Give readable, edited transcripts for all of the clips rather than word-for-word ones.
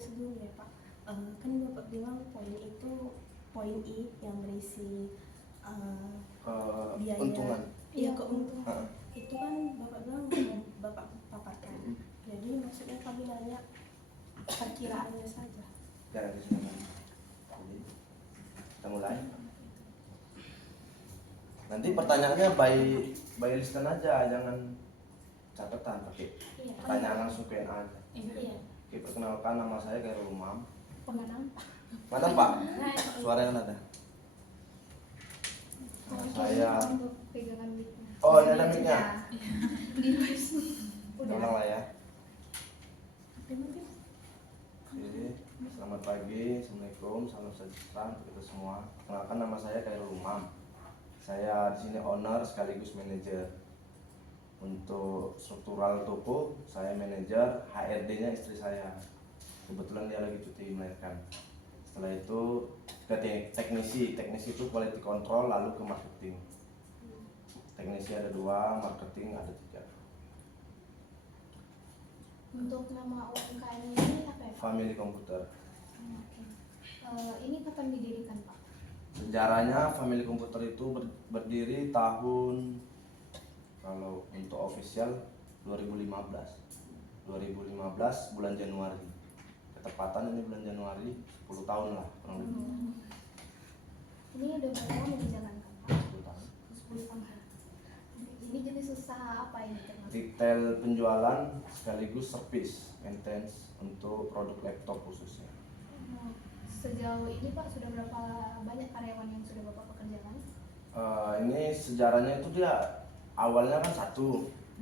sebelumnya Pak, kan Bapak bilang poin itu poin I yang berisi biaya keuntungan. Iya, keuntungan. Itu kan Bapak bilang belum Bapak paparkan. Jadi maksudnya kami nanya perkiraannya saja. Jangan disini. Jadi kita mulai. Nanti pertanyaannya by listen aja, jangan catatan, pakai pertanyaan langsung Q&A aja. Iya. Oke, perkenalkan, nama saya Khairul Umam. Mana Mana Pak? Suaranya ada. Saya. Oh, ini ada mic-nya. Udah ulang lah ya. Oke, selamat pagi, assalamualaikum, salam sejahtera untuk kita semua. Perkenalkan, nama saya Khairul Umam. Saya di sini owner sekaligus manajer. Untuk struktural toko, saya manajer, HRD-nya istri saya. Kebetulan dia lagi cuti melahirkan. Setelah itu ke teknisi itu quality control, lalu ke marketing. Teknisi ada 2, marketing ada 3. Untuk nama UMKM ini apa ya Pak? Family Computer. Ini kapan didirikan Pak? Sejarahnya Family Computer itu berdiri tahun, kalau untuk official 2015 bulan Januari. Ketepatan ini bulan Januari, 10 tahun lah kurang lebih. Ini udah berapa lama dijalankan Pak? 10 tahun. 10 tahun. Ini jenis usaha apa ini termasuk? Retail penjualan sekaligus service maintenance untuk produk laptop khususnya. Sejauh ini Pak sudah berapa banyak karyawan yang sudah Bapak pekerjakan? Ini sejarahnya itu dia awalnya kan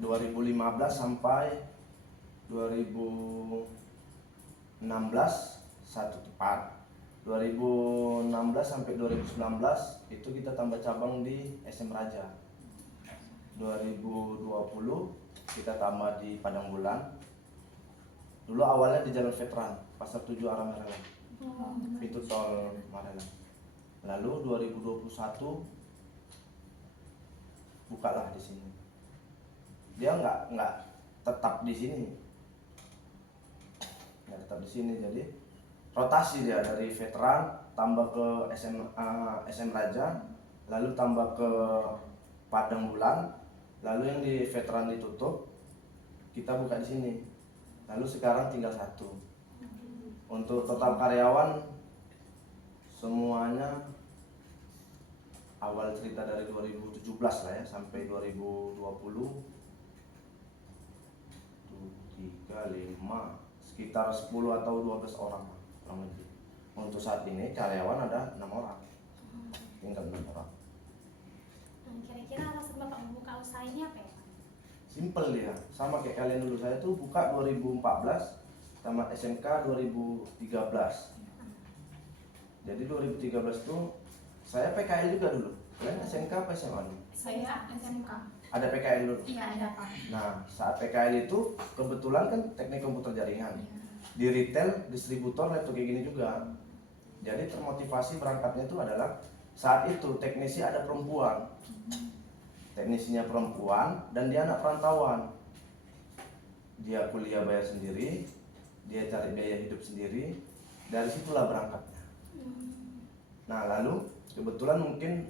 2015 sampai 2016 satu tepat. 2016 sampai 2019 itu kita tambah cabang di SM Raja. 2020 kita tambah di Padang Bulan. Dulu awalnya di Jalan Veteran, Pasar 7 arah Marelan. Pintu tol Marelan. Lalu 2021 bukalah di sini. Dia nggak tetap di sini. Nggak tetap di sini, jadi rotasi dia dari veteran tambah ke SM Raja, lalu tambah ke Padang Bulan, lalu yang di veteran ditutup, kita buka di sini. Lalu sekarang tinggal 1. Untuk total karyawan semuanya awal cerita dari 2017 lah ya sampai 2020 3, 5, sekitar 10 atau 12 orang kurang lebih. Untuk saat ini karyawan ada 6 orang, tinggal 6 orang. Kira-kira alasan Bapak membuka usaha ini apa ya Pak? Simple dia, sama kayak kalian dulu. Saya tuh buka 2014, tamat SMK 2013. Jadi 2013 tuh saya PKL juga dulu. Kalian SMK apa SMA dulu? Saya SMK. Ada PKL dulu? Iya ada Pak. Nah, saat PKL itu kebetulan kan teknik komputer jaringan. Di retail, distributor laptop kayak gini juga. Jadi termotivasi berangkatnya itu adalah saat itu teknisi ada perempuan. Teknisinya perempuan dan dia anak perantauan. Dia kuliah bayar sendiri, dia cari biaya hidup sendiri. Dari situlah berangkatnya. Nah, lalu kebetulan mungkin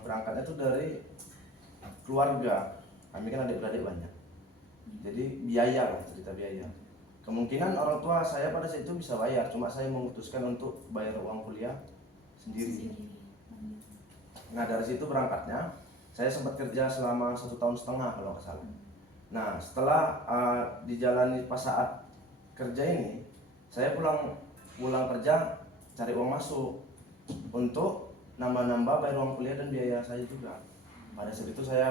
berangkatnya itu dari keluarga. Kami kan adik-beradik banyak. Jadi biaya lah, cerita biaya. Kemungkinan orang tua saya pada saat itu bisa bayar, cuma saya memutuskan untuk bayar uang kuliah sendiri. Nah, dari situ berangkatnya. Saya sempat kerja selama 1,5 tahun kalau nggak salah. Nah, setelah dijalani pas saat kerja ini, saya pulang kerja cari uang masuk untuk nambah-nambah bayar uang kuliah dan biaya saya juga. Pada saat itu saya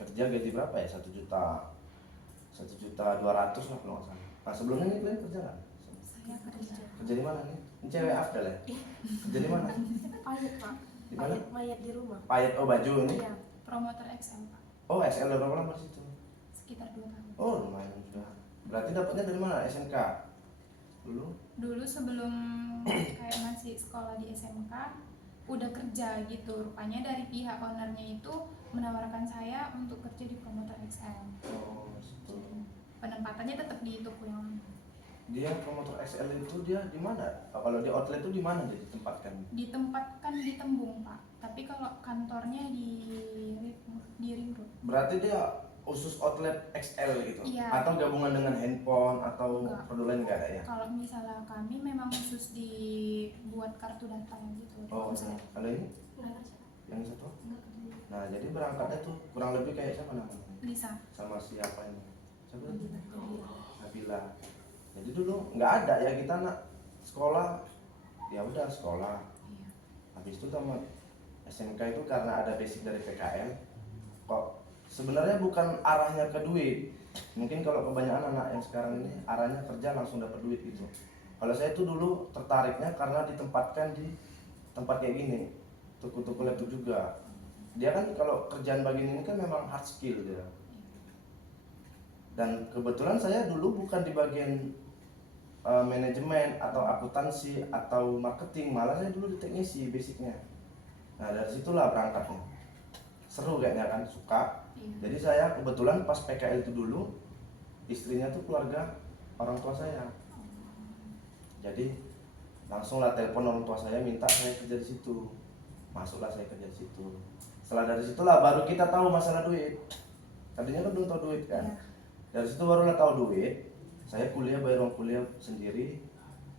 kerja gaji berapa ya? 1.200.000 lah kalau nggak salah. Nah, sebelumnya ini kalian kerja nggak? Saya kerja. Kerja di mana nih? Ini cewek Afdal ya? Kerja di mana? Payet Pak. Di mana? Mayat di rumah. Payet, oh baju ini? Iya. Promotor XM Pak, Oh, SL udah berapa lama di situ? sekitar 2 tahun. Oh, lumayan juga. Berarti dapatnya dari mana? SMK? Dulu sebelum kayak masih sekolah di SMK udah kerja gitu, rupanya dari pihak ownernya itu menawarkan saya untuk kerja di Promotor XM. Oh, situ. Penempatannya tetap di toko yang lama. Dia promotor XL itu dia di mana? Kalau di outlet itu di mana dia ditempatkan? Ditempatkan di Tembung Pak, tapi kalau kantornya di Ring Road. Berarti dia khusus outlet XL gitu? Iya. Atau gabungan dengan handphone atau Enggak. produk lain nggak ada ya? Kalau misalnya kami memang khusus dibuat kartu datang gitu di Oh, website. kalau ini Nggak kerja. yang satu? Nggak kerja. Nah, jadi berangkatnya tuh kurang lebih kayak siapa namanya? Lisa. Sama siapa ini? Siapa? Nabila. Jadi dulu nggak ada ya, kita anak sekolah, ya udah sekolah. Iya. Habis itu sama SMK itu karena ada basic dari PKL, kok sebenarnya bukan arahnya ke duit. Mungkin kalau kebanyakan anak yang sekarang ini arahnya kerja langsung dapat duit gitu. Kalau saya itu dulu tertariknya karena ditempatkan di tempat kayak gini, toko-toko laptop juga. Dia kan kalau kerjaan bagian ini kan memang hard skill dia. Dan kebetulan saya dulu bukan di bagian manajemen atau akuntansi atau marketing, malah saya dulu di teknisi basicnya. Nah dari situlah berangkatnya. Seru kayaknya kan, suka. Iya. Jadi saya kebetulan pas PKL itu dulu, istrinya tuh keluarga orang tua saya. Jadi langsung lah telepon orang tua saya minta saya kerja di situ. Masuklah saya kerja di situ. Setelah dari situlah baru kita tahu masalah duit. Tadinya kan belum tahu duit kan. Iya. Dari situ barulah tahu duit. Saya kuliah, bayar uang kuliah sendiri,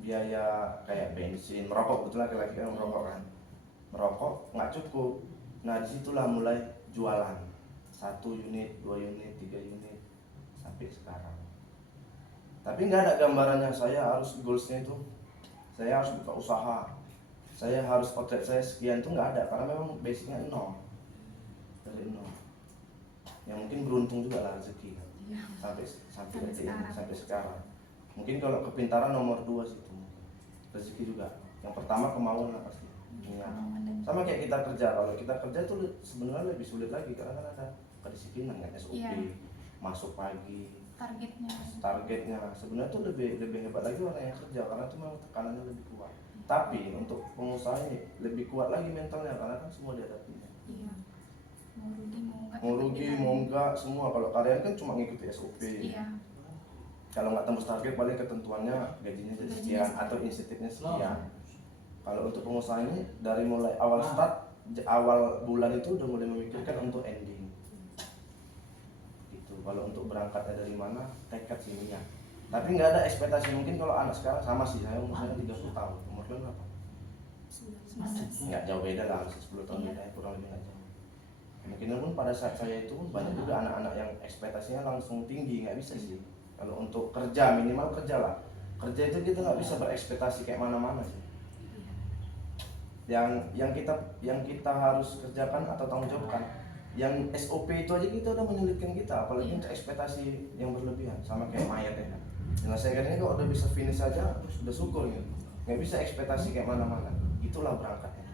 biaya kayak bensin, merokok, betul laki-laki kan merokok kan. Merokok nggak cukup. Nah disitulah mulai jualan. 1 unit, 2 unit, 3 unit sampai sekarang. Tapi nggak ada gambarannya saya harus goalsnya itu. Saya harus buka usaha. Saya harus outlet saya sekian tuh nggak ada karena memang basicnya nol. Dari nol. Yang mungkin beruntung juga lah rezeki. Iya. Sampai detik ini, sampai sekarang. Mungkin kalau kepintaran nomor 2 situ. Rezeki juga. Yang pertama kemauan lah pasti. Niat. Sama kayak kita kerja, kalau kita kerja tuh sebenarnya lebih sulit lagi karena kan ada kedisiplinan kan, SOP. Iya. Masuk pagi, Targetnya. sebenarnya tuh lebih hebat lagi orang yang kerja karena tuh memang tekanannya lebih kuat. Tapi untuk pengusaha ini lebih kuat lagi mentalnya karena kan semua dihadapinya. Iya. Mau rugi mau enggak. Mau rugi mau enggak semua, kalau karyawan kan cuma ngikuti SOP. Iya. Kalau nggak tembus target paling ketentuannya gajinya jadi sekian atau insentifnya sekian. Kalau untuk pengusaha ini dari mulai awal start, awal bulan itu udah mulai memikirkan untuk ending. Gitu. Kalau untuk berangkatnya dari mana, tekad sih niat. Tapi nggak ada ekspektasi. Mungkin kalau anak sekarang sama sih, saya umur saya 30 tahun. Umur kalian berapa? 19. Nggak jauh beda lah, masih 10 tahun beda, kurang lebih nggak jauh. Mungkin pun pada saat saya itu banyak juga anak-anak yang ekspektasinya langsung tinggi, nggak bisa sih. Kalau untuk kerja minimal kerja lah. Kerja itu kita nggak bisa berekspektasi kayak mana-mana sih. Yang kita harus kerjakan atau tanggung jawabkan, yang SOP itu aja kita udah menyulitkan kita, apalagi untuk ekspektasi yang berlebihan, sama kayak mayat ya kan. Nah saya kan ini kalau udah bisa finish aja sudah syukur gitu. Nggak bisa ekspektasi kayak mana-mana. Itulah berangkatnya.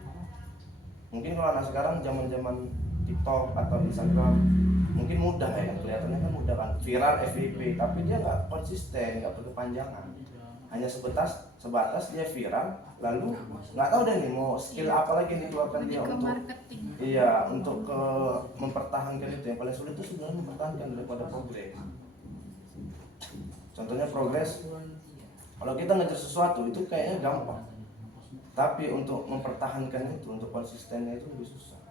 Mungkin kalau anak sekarang zaman TikTok atau Instagram mungkin mudah ya, kelihatannya kan mudah kan, viral FYP, tapi dia nggak konsisten, nggak berkepanjangan. Hanya sebatas dia viral, lalu nggak tahu deh nih mau skill apa lagi yang dikeluarkan dia Lebih ke untuk marketing. iya untuk mempertahankan itu. Yang paling sulit itu sebenarnya mempertahankan daripada progres. Contohnya progres, kalau kita ngejar sesuatu itu kayaknya gampang, tapi untuk mempertahankan itu, untuk konsistennya itu lebih susah.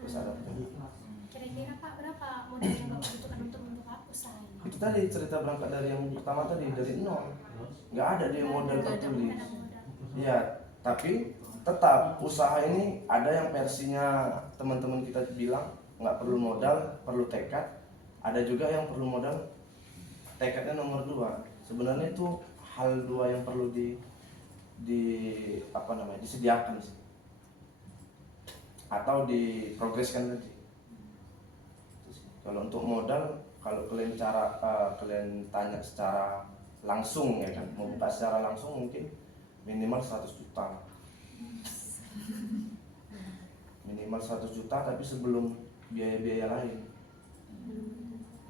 Terus ada apa? Kira-kira Pak berapa modal yang Bapak butuhkan untuk membuka usaha ini? Itu tadi cerita berangkat dari yang pertama tadi, dari nol, nggak ada dia modal tertulis. Iya, tapi tetap usaha ini ada yang versinya teman-teman kita bilang nggak perlu modal, perlu tekad. Ada juga yang perlu modal, tekadnya nomor 2. Sebenarnya itu hal 2 yang perlu disediakan sih, atau diprogreskan tadi. Kalau untuk modal, kalau kalian tanya secara langsung ya kan, mau buka secara langsung mungkin minimal 100 juta. Minimal 100 juta, tapi sebelum biaya-biaya lain.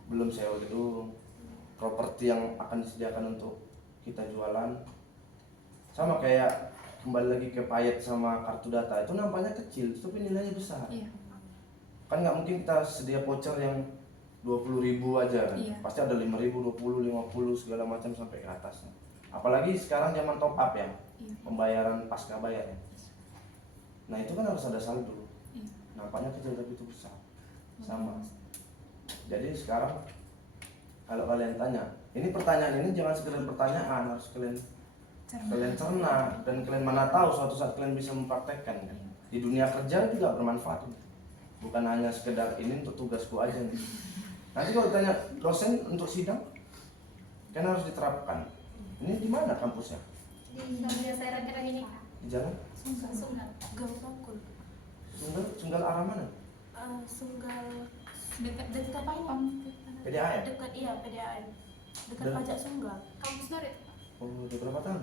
Belum sewa gedung, properti yang akan disediakan untuk kita jualan. Sama kayak kembali lagi ke payet sama kartu data, itu nampaknya kecil tapi nilainya besar. Iya. Kan nggak mungkin kita sedia voucher yang 20.000 aja kan. Iya. Pasti ada 5.000, 20, 50 segala macam sampai ke atas. Apalagi sekarang zaman top up ya, Iya. pembayaran pasca bayar ya. Nah itu kan harus ada saldo. Iya. Nampaknya kecil tapi itu besar. Sama. Jadi sekarang kalau kalian tanya, ini pertanyaan ini jangan sekedar pertanyaan, harus kalian cerna dan kalian mana tahu suatu saat kalian bisa mempraktekkan kan. Di dunia kerja juga bermanfaat. Bukan hanya sekedar ini untuk tugasku aja nih. Nanti kalau ditanya dosen untuk sidang kan harus diterapkan. Ini di mana kampusnya? Di daerah ini Pak. Di jalan Sunggal. Gang Bangkul. Sunggal arah mana? Sunggal Dekat apa ya? PDAM. Dekat PDAM. Dekat Dan- pajak Sunggal. Kampus baru itu Pak. Oh, udah berapa tahun?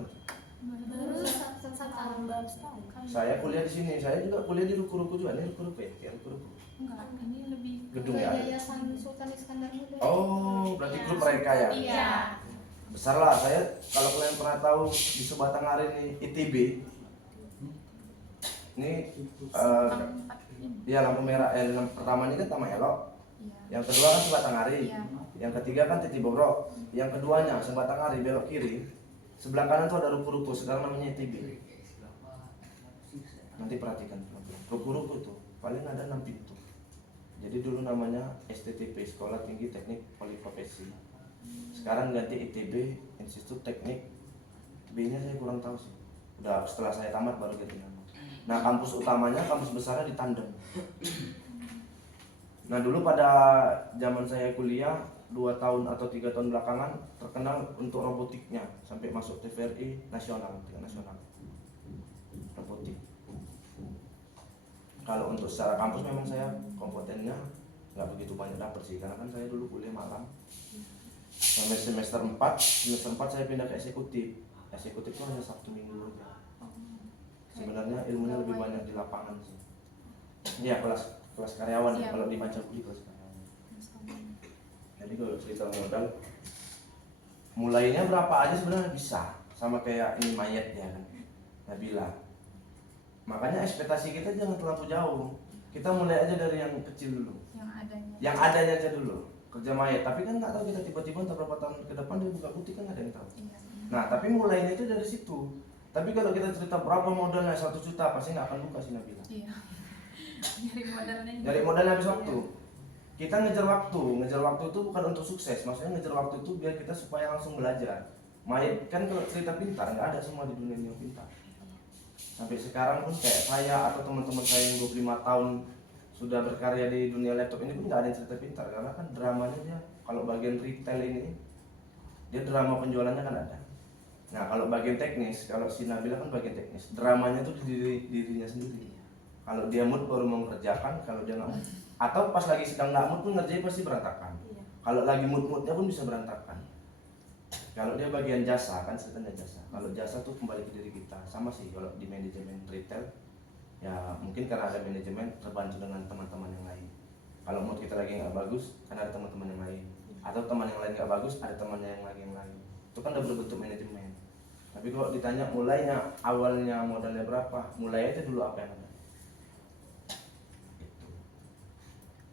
Baru satu tahun. Baru setahun. Saya kuliah di sini. Saya juga kuliah di Ruku-Ruku juga. Ini Ruku-Ruku ya? Kayak Ruku-Ruku. Enggak, ini lebih Gedung Ke ya? Yayasan Sultan Iskandar Muda. Oh, berarti Iya. grup mereka ya? iya. Besar lah. Saya kalau kalian pernah tahu di Sebatang Hari ini ITB. Ini dia lampu merah. Lampu pertamanya kan Taman Elok. Iya. Yang kedua kan Sebatang Hari. Iya. Yang ketiga kan Titi Bobrok. Yang keduanya Sebatang Hari belok kiri. Sebelah kanan tuh ada Ruku-Ruku. Sekarang namanya ITB. Nanti perhatikan Ruku-Ruku tuh paling ada 6 pintu. Jadi dulu namanya STTP, Sekolah Tinggi Teknik Poliprofesi. Sekarang ganti ITB, Institut Teknik. B-nya saya kurang tahu sih. Udah setelah saya tamat baru ganti nama. Nah kampus utamanya, kampus besarnya di Tandem. Nah dulu pada zaman saya kuliah 2 tahun atau 3 tahun belakangan terkenal untuk robotiknya sampai masuk TVRI nasional, tingkat nasional. Robotik. Kalau untuk secara kampus memang saya kompetennya nggak begitu banyak dapat sih, karena kan saya dulu kuliah malam. Sampai semester 4 saya pindah ke eksekutif. Eksekutif itu hanya Sabtu Minggu aja. Sebenarnya ilmunya lebih banyak di lapangan sih. Iya, kelas karyawan ya, Siap. kalau di Pancabudi kelas karyawan. Jadi kalau cerita modal mulainya berapa aja sebenarnya bisa, sama kayak ini mayat ya kan, Nabila. Makanya ekspektasi kita jangan terlalu jauh. Kita mulai aja dari yang kecil dulu, Yang adanya. yang adanya aja dulu. Kerja mayat, tapi kan nggak tahu kita tiba-tiba entah berapa tahun ke depan dia buka butik kan nggak ada yang tahu. Iya. Nah tapi mulainya itu dari situ. Tapi kalau kita cerita berapa modalnya 1 juta pasti nggak akan buka sih Nabila. Iya. Nyari modalnya. Dari modalnya habis waktu. Kita ngejar waktu itu bukan untuk sukses. Maksudnya ngejar waktu itu biar kita supaya langsung belajar. Mayat kan kalau cerita pintar nggak ada semua di dunia ini yang pintar. Sampai sekarang pun kayak saya atau teman-teman saya yang 25 tahun sudah berkarya di dunia laptop ini pun nggak ada yang cerita pintar, karena kan dramanya dia kalau bagian retail ini dia drama penjualannya kan ada. Nah kalau bagian teknis, kalau si Nabila kan bagian teknis, dramanya tuh di dirinya sendiri. Kalau dia mood baru mau mengerjakan, kalau dia nggak mood atau pas lagi sedang nggak mood pun ngerjain pasti berantakan. Iya. Kalau lagi mood-moodnya pun bisa berantakan. Kalau dia bagian jasa kan ceritanya jasa. Kalau jasa tuh kembali ke diri kita. Sama sih kalau di manajemen retail ya mungkin karena ada manajemen terbantu dengan teman-teman yang lain. Kalau mood kita lagi nggak bagus kan ada teman-teman yang lain. Atau teman yang lain nggak bagus ada temannya yang lain. Itu kan udah berbentuk manajemen. Tapi kalau ditanya mulainya awalnya modalnya berapa, mulai aja dulu apa yang ada. Gitu.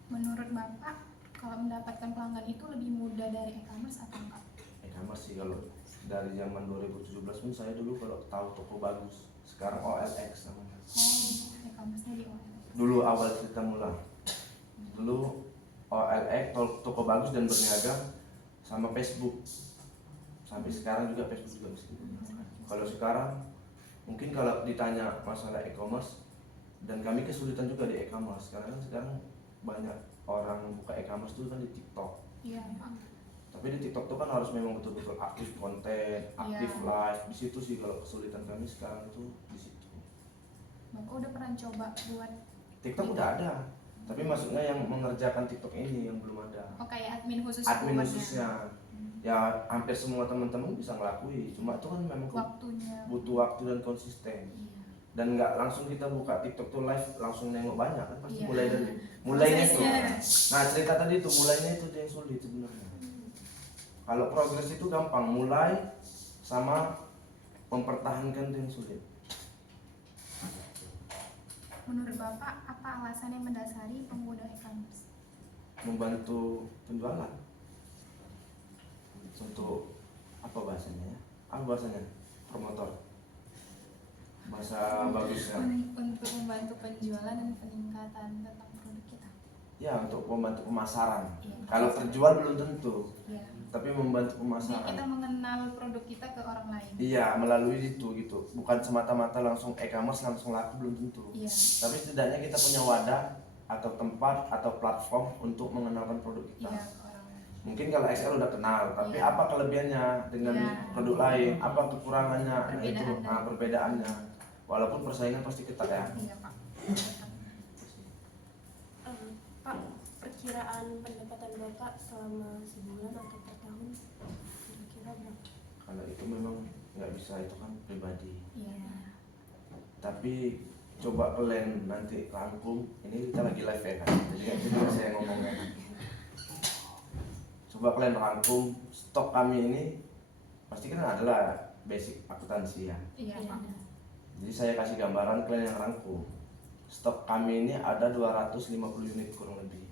Menurut Bapak, kalau mendapatkan pelanggan itu lebih mudah dari e-commerce atau enggak? E-commerce sih kalau dari zaman 2017 pun saya dulu kalau tahu toko bagus, sekarang OLX namanya. Oh, e-commerce-nya di OLX. Dulu awal kita mulai. Dulu OLX toko bagus dan berniaga sama Facebook. Sampai sekarang juga Facebook juga bisa digunakan. Kalau sekarang mungkin kalau ditanya masalah e-commerce dan kami kesulitan juga di e-commerce karena kan sekarang banyak orang buka e-commerce itu kan di TikTok. Iya. Tapi di TikTok tuh kan harus memang betul-betul aktif konten, aktif Iya. live. Di situ sih kalau kesulitan kami sekarang itu di situ. Bapak udah pernah coba buat TikTok udah ada, tapi maksudnya yang mengerjakan TikTok ini yang belum ada. oh kayak admin khusus Admin buatnya. khususnya, ya hampir semua teman-teman bisa ngelakui. Cuma itu kan memang Waktunya. butuh waktu dan konsisten. Iya. Dan nggak langsung kita buka TikTok tuh live langsung nengok banyak kan pasti Iya. mulai dari mulainya tuh. Prosesnya. Nah cerita tadi itu mulainya itu yang sulit sebenarnya. Kalau progres itu gampang, mulai sama mempertahankan itu yang sulit. Menurut Bapak, apa alasan yang mendasari pengguna e-commerce? membantu penjualan untuk apa bahasanya ya? Apa bahasanya? Promotor. Bahasa bagusnya. Untuk membantu penjualan dan peningkatan tentang produk kita. Ya, untuk membantu pemasaran. Iya. Kalau terjual belum tentu, Iya. tapi membantu Jadi pemasaran. kita mengenal produk kita ke orang lain. Iya, melalui itu gitu. Bukan semata-mata langsung e-commerce langsung laku, belum tentu. Iya. Tapi setidaknya kita punya wadah atau tempat atau platform untuk mengenalkan produk kita. Iya, ke orang lain. Mungkin kalau XL udah kenal, tapi Iya. apa kelebihannya dengan Iya. produk lain? Apa kekurangannya? Nah, itu Perbedaannya. perbedaannya. Walaupun persaingan pasti ketat ya. Iya, Pak. Pak, perkiraan pendapatan Bapak selama sebulan atau per tahun kira-kira berapa? Kalau itu memang nggak bisa, itu kan pribadi. Iya. Tapi coba kalian nanti rangkum, ini kita lagi live ya kan, jadi nggak bisa saya ngomongnya. Coba kalian rangkum stok kami ini, pasti kan adalah basic akuntansi ya. Iya, Pak. Jadi saya kasih gambaran, kalian yang rangkum. Stok kami ini ada 250 unit kurang lebih.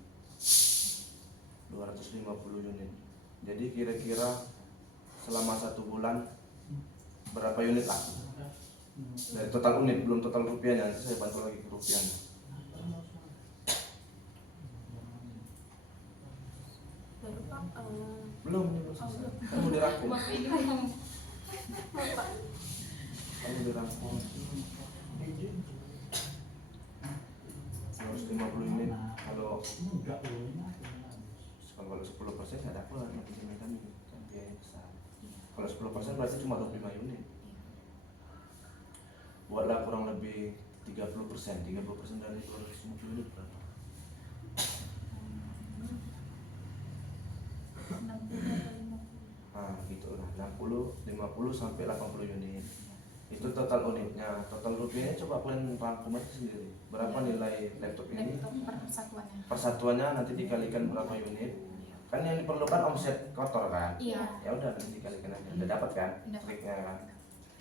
250 unit. Jadi kira-kira selama 1 bulan berapa unit laku? Dari total unit, belum total rupiahnya. Nanti saya bantu lagi ke rupiahnya. Baru Pak, Belum selesai. Kamu dirangkum. Bapak ini mau Bapak Kamu dirangkum. 150 unit. Kalau 10% saya dapat nanti kan biaya besar. Kalau 10% berarti cuma 25 unit. Buatlah kurang lebih 30%. 30% dari 250 unit berapa? 60. Nah, gitulah 60, 50 sampai 80 unit. Itu total unitnya. Total rupiahnya coba kalian rangkum aja sendiri. Berapa nilai laptop ini? Laptop per persatuannya. Persatuannya nanti dikalikan berapa unit. Kan yang diperlukan omset kotor kan? Iya. Ya udah nanti dikalikan aja. Udah dapat kan? Udah. Triknya kan?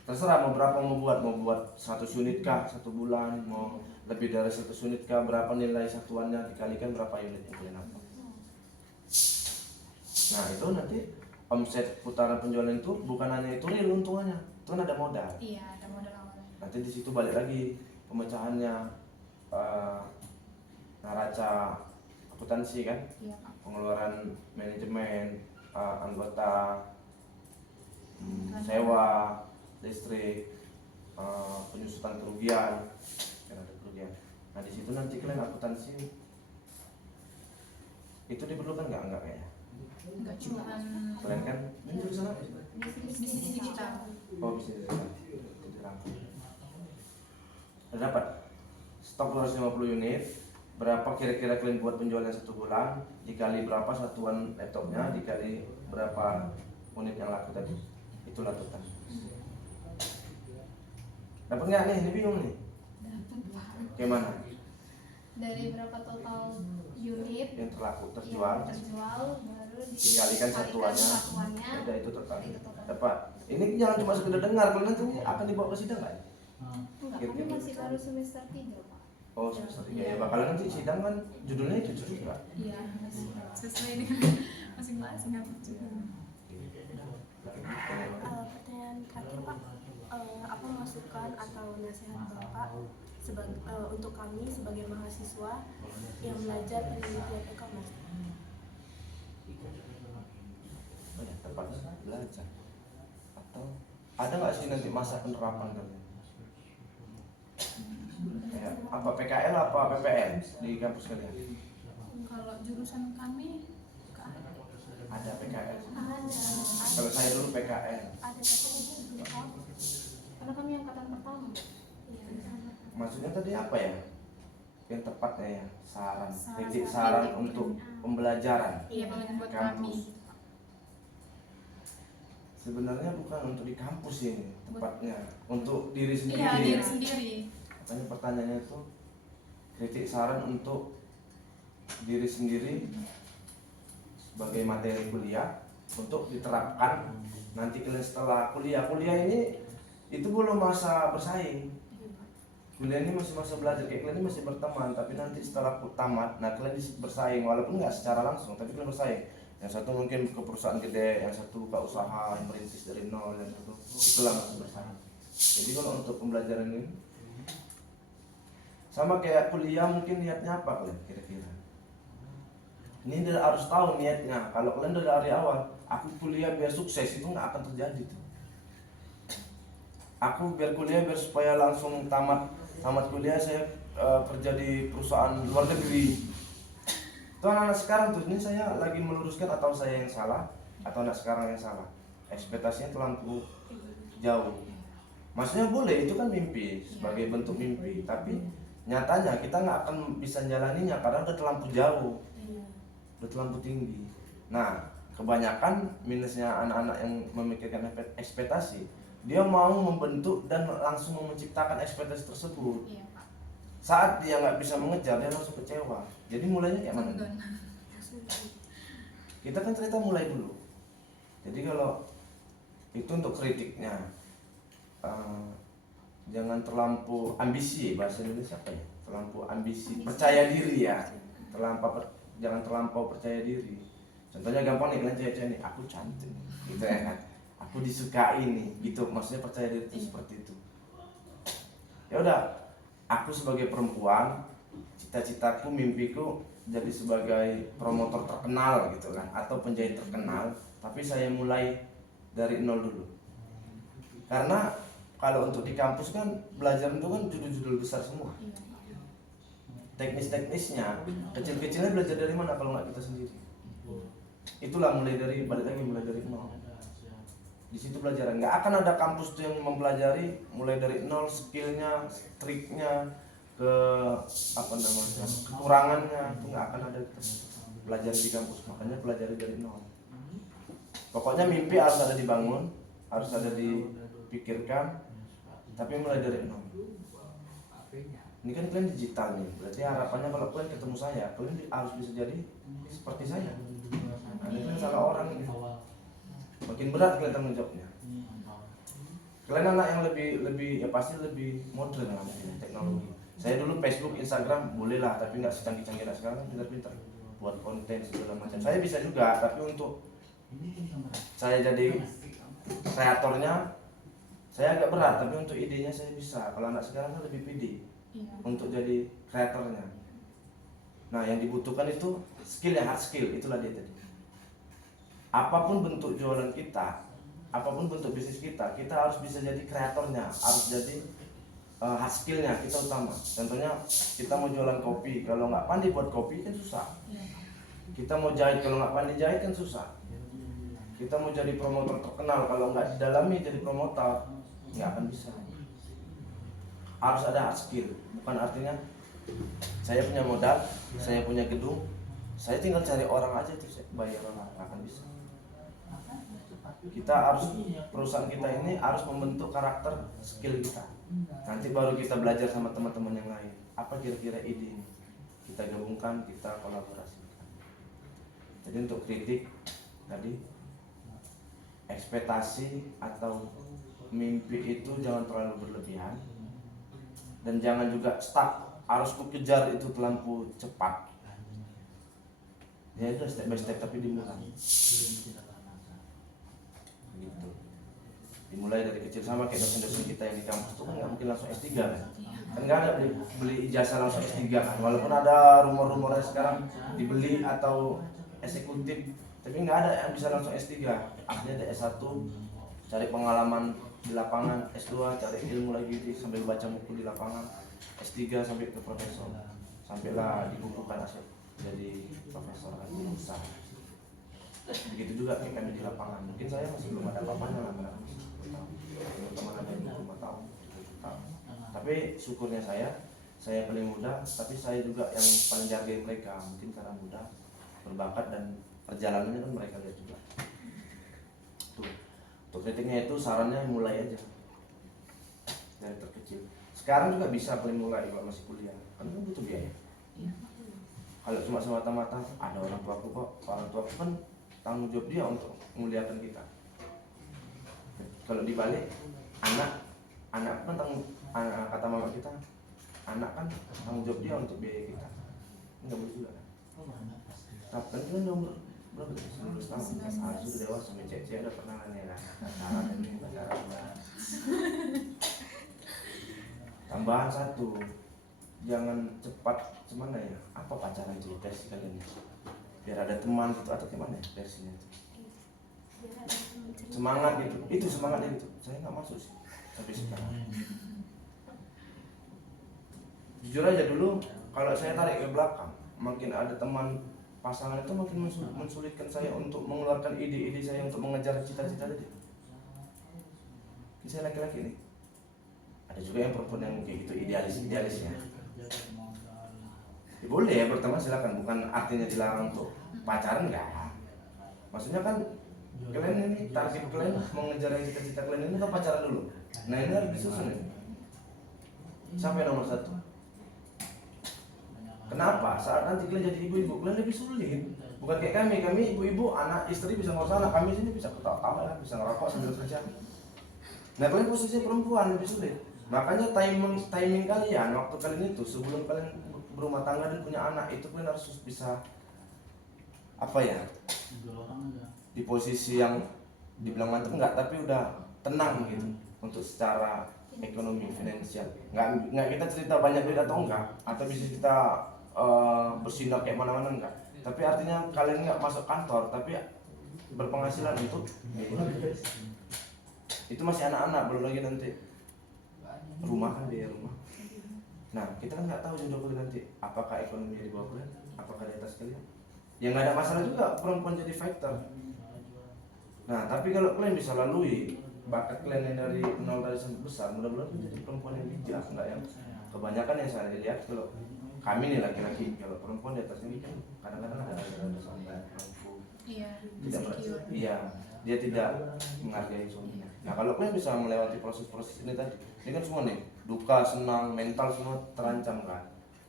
Terserah mau berapa mau buat 100 unit kah 1 bulan, mau lebih dari 100 unit kah, berapa nilai satuannya dikalikan berapa unit yang kalian dapat. Nah itu nanti omset putaran penjualan itu bukan hanya itu real untungannya, itu kan ada modal. Iya, ada modal awalnya. Nanti di situ balik lagi pemecahannya, neraca akuntansi kan, Iya, Pak. pengeluaran manajemen, anggota, sewa, listrik, penyusutan kerugian, kan ada kerugian. Nah di situ nanti kalian akuntansi itu diperlukan nggak kayaknya? Enggak cuma Kalian kan ini jurusan apa sih? bisnis digital. Oh bisnis digital. Itu dirangkum. Udah dapat stok 250 unit. Berapa kira-kira kalian buat penjualan 1 bulan, dikali berapa satuan laptopnya, dikali berapa unit yang laku tadi, itulah total. Dapat nggak nih? Ini bingung nih. Gimana? Dari berapa total unit Yang terjual, yang terjual baru dikalikan satuannya, udah itu total. Itu total. Dapat. Ini jangan cuma sekedar dengar, kalau nanti akan dibawa ke sidang nggak? Enggak, kami masih baru semester 3 Pak. Oh semester 3 ya, bakalan nanti sidang kan judulnya itu juga. Iya, sesuai dengan masing-masing apa juga. pertanyaan terakhir Pak, apa masukan atau nasihat Bapak untuk kami sebagai mahasiswa yang belajar penelitian e-commerce? Oh ya, tepatnya belajar. Atau ada nggak sih nanti masa penerapan kalian? Kayak apa PKL apa PPL di kampus kalian? Kalau jurusan kami Ada PKL. Ada. Kalau saya dulu PKL. Ada tapi belum tahu. Karena kami angkatan pertama. Iya. Maksudnya tadi apa ya? Yang tepatnya ya, saran, Saran, titik saran, saran titik. untuk pembelajaran. iya banget buat Kampus. kami. Sebenarnya bukan untuk di kampus ini tepatnya, untuk diri sendiri. Iya, diri sendiri. Makanya pertanyaannya itu kritik saran untuk diri sendiri sebagai materi kuliah untuk diterapkan nanti kalian setelah kuliah ini itu belum masa bersaing. kuliah ini masih masa belajar, kayak kalian ini masih berteman, tapi nanti setelah tamat, nah kalian bersaing, walaupun nggak secara langsung, tapi kalian bersaing. Yang satu mungkin ke perusahaan gede, yang satu buka usaha, yang merintis dari nol, yang satu itulah masih bersaing. Jadi kalau untuk pembelajaran ini sama kayak kuliah, mungkin niatnya apa kalian kira-kira? Ini harus tahu niatnya. Kalau kalian dari awal, aku kuliah biar sukses, itu nggak akan terjadi tuh. Aku biar kuliah biar supaya langsung tamat kuliah saya kerja di perusahaan luar negeri. Itu anak-anak sekarang tuh, ini saya lagi meluruskan atau saya yang salah atau anak sekarang yang salah. Ekspektasinya terlalu jauh. Maksudnya boleh, itu kan mimpi sebagai bentuk mimpi, tapi nyatanya kita nggak akan bisa jalaninya karena udah terlalu jauh, udah terlalu tinggi. Nah, kebanyakan minusnya anak-anak yang memikirkan ekspektasi, dia mau membentuk dan langsung menciptakan ekspektasi tersebut. Iya, Pak. Saat dia nggak bisa mengejar, dia langsung kecewa. Jadi mulainya kayak mana? Down. Kita kan cerita mulai dulu. Jadi kalau itu untuk kritiknya, jangan terlampau ambisi, bahasa Indonesia apa ya? Terlampau ambisi, percaya diri ya. Jangan terlampau percaya diri. Contohnya gampang nih, kalian cewek-cewek nih, aku cantik, gitu ya kan? Aku disukai nih, gitu. Maksudnya percaya diri itu seperti itu. Ya udah, aku sebagai perempuan, cita-citaku, mimpiku jadi sebagai promotor terkenal gitu kan, atau penjahit terkenal. Tapi saya mulai dari nol dulu. Karena kalau untuk di kampus kan belajar itu kan judul-judul besar semua. Teknis-teknisnya, kecil-kecilnya belajar dari mana kalau nggak kita sendiri? Itulah mulai dari nol. Di situ belajar. Nggak akan ada kampus yang mempelajari mulai dari nol skillnya, triknya, ke kekurangannya, itu nggak akan ada belajar di kampus. Makanya pelajari dari nol. Pokoknya mimpi harus ada dibangun, harus ada dipikirkan, tapi mulai dari nol. Ini kan kalian digital nih, berarti harapannya kalau kalian ketemu saya, kalian harus bisa jadi seperti saya. Nah, ini kan salah orang ini. Makin berat kalian tanggung jawabnya. Kalian anak yang lebih ya pasti lebih modern lah mungkin teknologi. Saya dulu Facebook, Instagram boleh lah, tapi nggak secanggih-canggih sekarang, pintar-pintar buat konten segala macam. Saya bisa juga, tapi untuk saya jadi kreatornya saya agak berat, tapi untuk idenya saya bisa. Kalau anak sekarang kan lebih pede untuk jadi kreatornya. Nah, yang dibutuhkan itu skill, yang hard skill, itulah dia tadi. Apapun bentuk jualan kita, apapun bentuk bisnis kita harus bisa jadi kreatornya, harus jadi hard skillnya kita utama. Contohnya kita mau jualan kopi, kalau nggak pandai buat kopi kan susah. Kita mau jahit, kalau nggak pandai jahit kan susah. Kita mau jadi promotor terkenal, kalau nggak didalami jadi promotor nggak akan bisa. Harus ada hard skill, bukan artinya saya punya modal, saya punya gedung, saya tinggal cari orang aja terus bayar orang, nggak akan bisa. Kita harus, perusahaan kita ini harus membentuk karakter skill kita. Nanti baru kita belajar sama teman-teman yang lain. Apa kira-kira ide ini? Kita gabungkan, kita kolaborasikan. Jadi untuk kritik tadi, ekspektasi atau mimpi itu jangan terlalu berlebihan, dan jangan juga stuck. Harus kukejar itu terlalu cepat. Ya itu step by step tapi dimulai. Gitu. Dimulai dari kecil, sama kayak dosen-dosen kita yang di kampus itu kan nggak mungkin langsung S3 kan? Kan nggak ada beli ijazah langsung S3 kan? Walaupun ada rumor-rumornya sekarang dibeli atau eksekutif, tapi nggak ada yang bisa langsung S3. Akhirnya ada S1, cari pengalaman di lapangan, S2 cari ilmu lagi sambil baca buku di lapangan, S3 sampai ke profesor, sampailah dikukuhkan asyik jadi profesor kan usaha. Begitu juga kayak kami di lapangan. Mungkin saya masih belum ada apa-apanya lah, teman-teman ada yang 5 tahun, 7 tahun. Tapi syukurnya saya paling muda, tapi saya juga yang paling jaga mereka. Mungkin karena muda, berbakat, dan perjalanannya kan mereka lihat juga. Tuh, untuk kritiknya itu sarannya mulai aja dari terkecil. Sekarang juga bisa paling mulai kalau masih kuliah, kan butuh biaya. Kalau cuma semata-mata ada orang tuaku kok, orang tuaku kan tanggung jawab dia untuk memuliakan kita. Kalau dibalik, anak kan kata mama kita, anak kan tanggung jawab dia untuk biaya kita, nggak boleh juga kan. Tapi kan dia udah umur berapa tuh? 19 tahun, sudah dewasa, cek udah pernah nih kan, pacaran ini pacaran udah. Tambahan satu, jangan cepat gimana ya, apa pacaran itu versi kalian biar ada teman gitu atau gimana ya versinya itu? Biar ada teman cerita. Semangat gitu, itu semangatnya gitu. Saya nggak masuk sih sampai sekarang. Jujur aja dulu kalau saya tarik ke belakang, makin ada teman pasangan itu makin mensulitkan saya untuk mengeluarkan ide-ide saya untuk mengejar cita-cita tadi. Saya laki-laki nih, ada juga yang perempuan yang kayak gitu idealisnya. Ya boleh ya pertama silakan, bukan artinya dilarang untuk pacaran enggak. Maksudnya kan kalian ini target kalian mengejar cita-cita kalian ini kan pacaran dulu. Nah ini harus disusun ini. Sampai nomor 1. Kenapa? Saat nanti kalian jadi ibu-ibu kalian lebih sulit. Bukan kayak kami ibu-ibu, anak istri bisa ngurus anak, kami sini bisa ketawa, bisa ngerokok sambil kerja. Nah kalian posisi perempuan lebih sulit. Makanya timing kalian waktu kalian itu sebelum kalian berumah tangga dan punya anak itu kalian harus bisa apa ya, di posisi yang dibilang mantap enggak, tapi udah tenang gitu untuk secara ekonomi finansial. Nggak kita cerita banyak duit atau enggak, atau bisa kita bersinar kayak mana-mana enggak, tapi artinya kalian nggak masuk kantor tapi berpenghasilan itu masih anak-anak, belum lagi nanti rumah kan, biaya rumah. Nah kita kan nggak tahu jodoh kalian nanti apakah ekonomi di bawah kalian, apakah di atas kalian. Ya nggak ada masalah juga perempuan jadi fighter. Nah tapi kalau kalian bisa lalui bakat kalian yang dari nol dari sampai besar, mudah-mudahan menjadi perempuan yang bijak, enggak yang kebanyakan yang saya lihat kalau kami nih laki-laki, kalau perempuan di atas ini kan kadang-kadang ada sampai mampu, iya dia tidak menghargai suaminya. Nah kalau kalian bisa melewati proses-proses ini tadi, ini kan semua nih duka, senang, mental semua terancam kan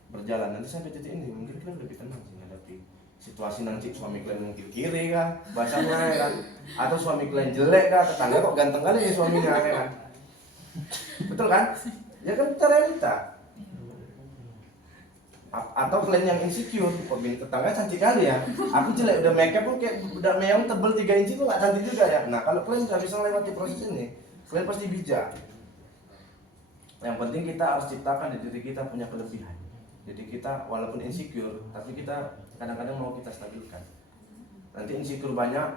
berjalan, nanti sampai titik ini mungkin kalian lebih tenang sih menghadapi situasi nanti suami kalian mungkin kiri kah bahasanya kan, atau suami kalian jelek kah, tetangga kok ganteng kali nih suaminya kan, betul kan? Ya kan kita realita. Atau kalian yang insecure, kok bini tetangga cantik kali ya, aku jelek udah make up pun kayak udah meong tebel 3 inci tuh gak cantik juga ya. Nah kalau kalian gak bisa melewati proses ini, kalian pasti bijak. Yang penting kita harus ciptakan di diri kita punya kelebihan. Jadi kita walaupun insecure, tapi kita kadang-kadang mau kita stabilkan. Nanti insecure banyak,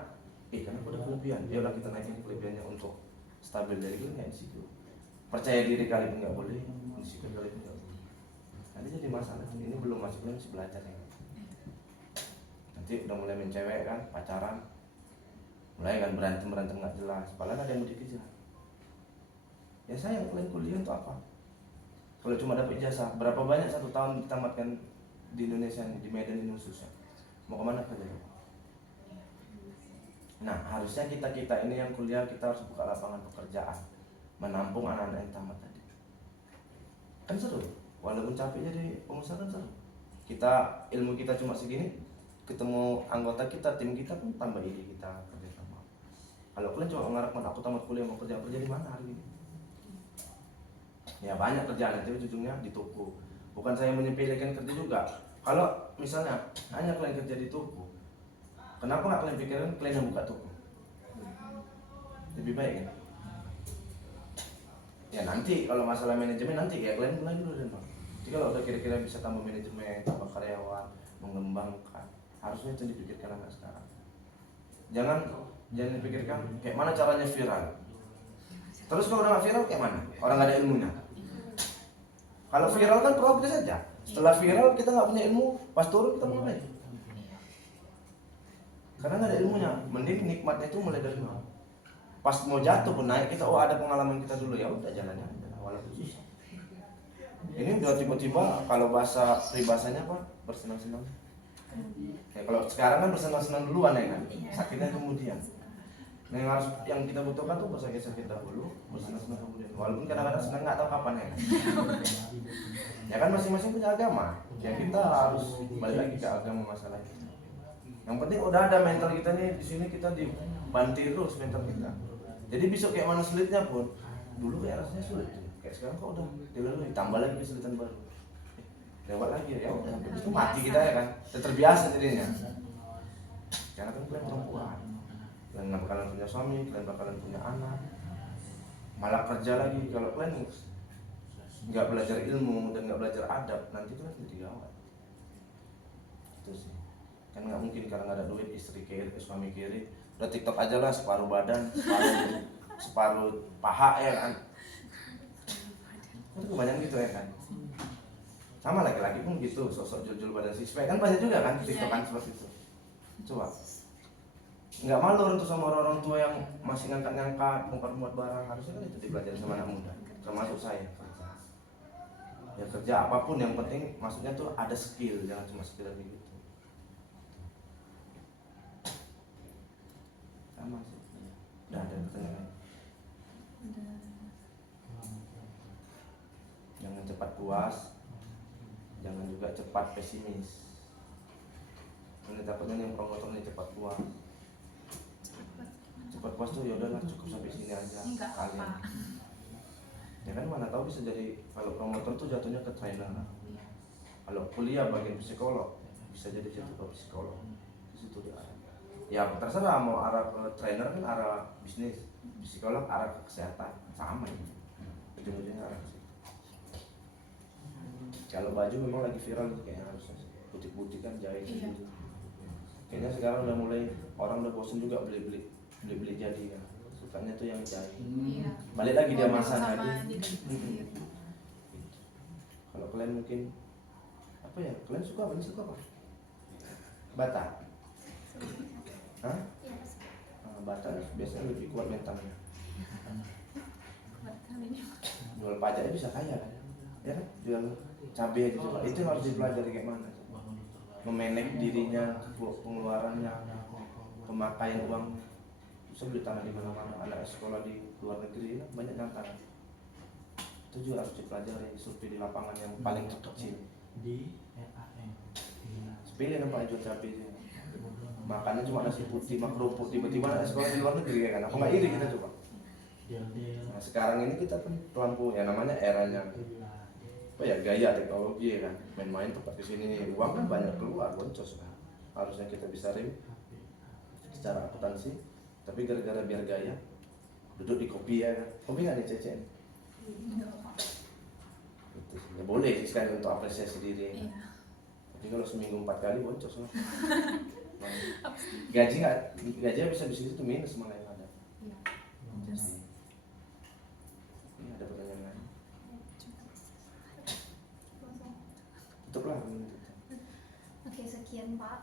karena aku udah kelebihan, ya udah kita naikin kelebihannya untuk stabil. Dari itu nggak insecure. Percaya diri kali pun nggak boleh, insecure kali pun nggak boleh. Nanti jadi masalah. Ini belum masuk, belum masih belajar ya. Nanti udah mulai mencewek kan, pacaran, mulai kan berantem nggak jelas. Padahal ada yang mau dikejar. Ya sayang kalian kuliah untuk apa? Kalau cuma dapat ijazah, berapa banyak 1 tahun ditamatkan di Indonesia ini, di Medan ini khususnya, mau kemana kerja? Nah harusnya kita ini yang kuliah, kita harus buka lapangan pekerjaan, menampung anak-anak yang tamat tadi. Kan seru, walaupun capek jadi pengusaha kan seru. Kita ilmu kita cuma segini, ketemu anggota kita, tim kita pun tambah ide kita kerja sama. Kalau kalian cuma mengharapkan aku tamat kuliah mau kerja di mana hari ini? Ya banyak kerjaan, tapi ujungnya di toko. Bukan saya menyepelekan kerja juga. Kalau misalnya hanya kalian kerja di toko, kenapa nggak kalian pikirkan kalian yang buka toko? Lebih baik kan? Ya nanti kalau masalah manajemen nanti ya kalian mulai dulu dan bang. Jadi kalau udah kira-kira bisa tambah manajemen, tambah karyawan, mengembangkan, harusnya itu dipikirkan anak sekarang. Jangan dipikirkan kayak mana caranya viral. Terus kalau udah nggak viral kayak mana? Orang nggak ada ilmunya. Kalau viral kan progres aja. Setelah viral kita nggak punya ilmu, pas turun kita mulai. Karena nggak ada ilmunya. Mending nikmatnya itu mulai dari nol. Pas mau jatuh pun naik kita, ada pengalaman kita dulu, ya udah jalannya aja, walaupun susah. Ini udah tiba-tiba kalau bahasa peribahasanya apa? Bersenang-senang. Ya kalau sekarang kan bersenang-senang duluan ya kan, sakitnya kemudian. Nah, yang kita butuhkan tuh bersakit-sakit dahulu, bersenang-senang kemudian. Walaupun kadang-kadang senang nggak tahu kapan ya kan. Ya kan masing-masing punya agama. Ya kita harus balik lagi ke agama masalah itu. Yang penting udah ada mental kita nih di sini, kita dibantu terus mental kita. Jadi besok kayak mana sulitnya pun, dulu kayak rasanya sulit tuh. Kayak sekarang kok udah dilalui, tambah lagi kesulitan baru. lewat lagi ya udah itu mati kita ya kan, udah terbiasa jadinya. Karena kan kalian perempuan, kalian bakalan punya suami, kalian bakalan punya anak, malah kerja lagi. Kalau kalian nggak belajar ilmu dan nggak belajar adab, nanti kalian jadi gawat. Itu sih, kan nggak mungkin karena nggak ada duit istri kiri, suami kiri, udah TikTok aja lah separuh badan, separuh paha ya kan. Itu kebanyakan gitu ya kan. Sama laki-laki pun gitu, sosok jual badan siswa kan banyak juga kan TikTok kan seperti itu. Coba nggak malu orang tuh sama orang tua yang masih ngangkat-ngangkat, muat barang, harusnya kan itu dipelajari sama anak muda, termasuk saya. Ya kerja apapun yang penting, maksudnya tuh ada skill, jangan cuma sekedar begitu. Sama sih. Udah ada pertanyaan. Jangan cepat puas, jangan juga cepat pesimis. Ini takutnya yang promotor ini cepat puas. Cepat puas tuh ya udahlah cukup sampai sini aja. Enggak Kalian. apa. Ya kan mana tahu bisa jadi kalau promotor tuh jatuhnya ke trainer. Iya. Kalau kuliah bagian psikolog bisa jadi jatuh ke psikolog. Di situ dia arah. Ya terserah mau arah ke trainer kan arah bisnis, psikolog arah ke kesehatan sama ya. Ujung-ujungnya arah ke situ. Kalau baju memang lagi viral tuh kayaknya harusnya butik-butik kan jahit Iya. gitu. Kayaknya sekarang udah mulai orang udah bosen juga beli jadi kan. Sukanya tuh yang jahit. Iya. Balik lagi dia Model masang sama aja. diri sendiri. Kalau kalian mungkin apa ya? Kalian suka apa? Suka apa? Bata? Hah? Iya. Bata biasanya lebih kuat mentalnya. Buat kali ini. Jual pajak aja bisa kaya kan? Ya kan? Jual cabai aja coba. Itu yang harus dipelajari kayak mana? Memanage dirinya, pengeluarannya, pemakaian uang. Bisa beli tanah di mana-mana. Anak sekolah di luar negeri kan banyak tantangan. Itu juga harus dipelajari. Survei di lapangan yang paling terkecil. Sepele nampak jual cabai itu. Makannya cuma nasi putih, mak kerupuk. Tiba-tiba anak sekolah di luar negeri kan? Apa nggak iri kita coba? Nah, sekarang ini kita kan lampu ya namanya eranya apa ya gaya teknologi ya kan, main-main tempat di sini uang kan banyak keluar boncos kan. Harusnya kita bisa rim secara akuntansi, tapi gara-gara biar gaya duduk di kopi ya kan. Kopi nggak nih Cece? Enggak apa. Gitu sih. Ya boleh sih sekali untuk apresiasi diri. Iya. Tapi kalau seminggu 4 kali boncos lah. Nah, gaji bisa bisnis itu minus malah yang ada. Iya. Terus Ini ada pertanyaan lain. Tutuplah. Oke, sekian Pak.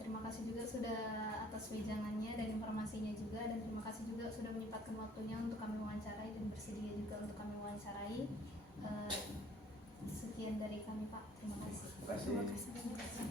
Terima kasih juga sudah atas wejangannya dan informasinya juga, dan terima kasih juga sudah menyempatkan waktunya untuk kami wawancarai dan bersedia juga untuk kami wawancarai. Sekian dari kami Pak. Terima kasih. Terima kasih. Terima kasih banyak.